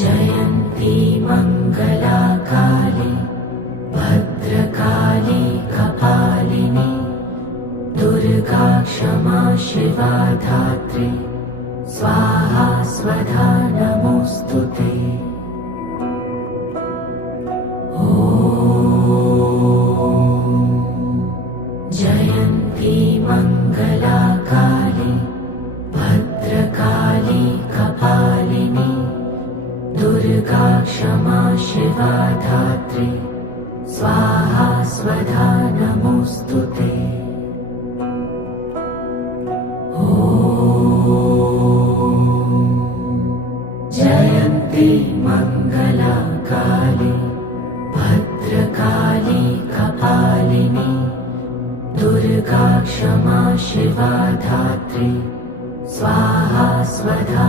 जयन्ती मङ्गला काली भद्रकाली कपालिनी दुर्गा क्षमा शिवा धात्री स्वाहा स्वधा नमोऽस्तुते। जयन्ती मङ्गला काली भद्रकाली कपालिनी दुर्गा क्षमा शिवा धात्री स्वाहा स्वधा नमोऽस्तुते। जयन्ती मङ्गला काली भद्रकाली कपालिनी दुर्गा क्षमा शिवा धात्री स्वाहा स्वधा